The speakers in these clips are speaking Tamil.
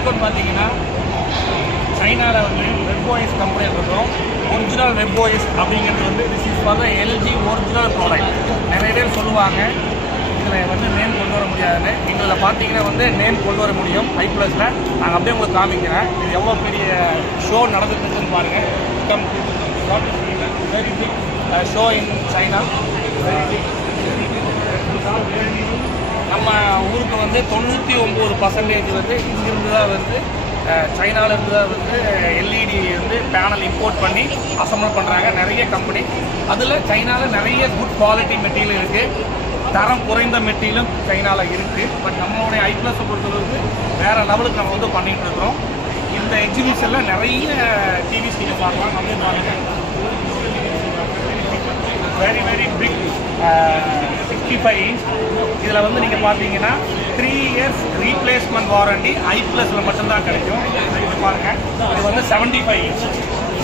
வணக்கம் பார்த்தீங்கன்னா சைனாவில் வந்து வெப்ஓஎஸ் கம்பெனி இருக்கிறோம் ஒரிஜினல் வெப்ஓஎஸ் அப்படிங்கிறது வந்து this is for LG original product நிறைய பேர் சொல்லுவாங்க இதில் வந்து நேம் கொண்டு வர முடியாதுன்னு. எங்களில் பார்த்தீங்கன்னா வந்து நேம் கொண்டு வர முடியும். ஐ ப்ளஸில் நாங்கள் அப்படியே உங்களுக்கு காமிக்கிறேன். இது எவ்வளோ பெரிய ஷோ நடந்துருக்குன்னு பாருங்கள் come very big show in China very big நம்ம ஊருக்கு வந்து தொண்ணூற்றி ஒம்பது பர்சன்டேஜ் வந்து இங்கிருந்து தான் வந்து சைனால தான் வந்து எல்இடி வந்து பேனல் இம்போர்ட் பண்ணி அசம்பிள் பண்ணுறாங்க நிறைய கம்பெனி அதில் சைனாவில் நிறைய குட் குவாலிட்டி மெட்டீரியல் இருக்குது தரம் குறைந்த மெட்டீரியலும் சைனாவில் இருக்குது பட் நம்மளுடைய ஐ ப்ளஸை பொறுத்தளவுக்கு வேறு லெவலுக்கு நம்ம வந்து பண்ணிகிட்டு இருக்கிறோம். இந்த எக்ஸிபிஷனில் நிறைய டிவி சீரியல் பார்க்கலாம். நம்ம பாருங்கள் very very big fifty five inch இதில் வந்து நீங்கள் பார்த்தீங்கன்னா three years replacement warranty I ப்ளஸில் மட்டும்தான் கிடைக்கும். இது பாருங்கள் இது வந்து seventy five inch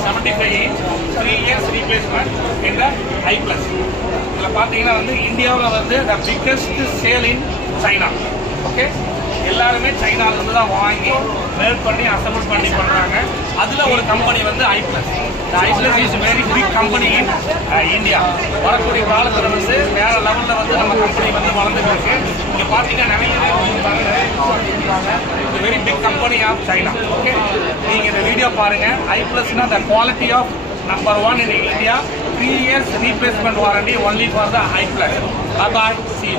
seventy five inch three years replacement இந்த ஐ ப்ளஸ் இதில் பார்த்தீங்கன்னா வந்து இந்தியாவில் வந்து the biggest sale in China okay எல்லாருமே சைனாலிருந்து தான் வாங்கி மேல் பண்ணி அசம்பிள் பண்ணி பண்ணுறாங்க அதுல ஒரு கம்பெனி வந்து ஐப்ளஸ் இந்த I plus is very big company in India வரக்கூடிய காலத்துல வந்து வேற லெவல்ல வந்து நம்ம கம்பெனி வந்து வளர்ந்துட்டு இருக்கு. இங்க பாத்தீங்கன்னா நிறைய very big company of China okay நீங்க இந்த வீடியோ பாருங்க. ஐப்ளஸ்னா the quality of number one in India three years replacement warranty only for the I plus bye C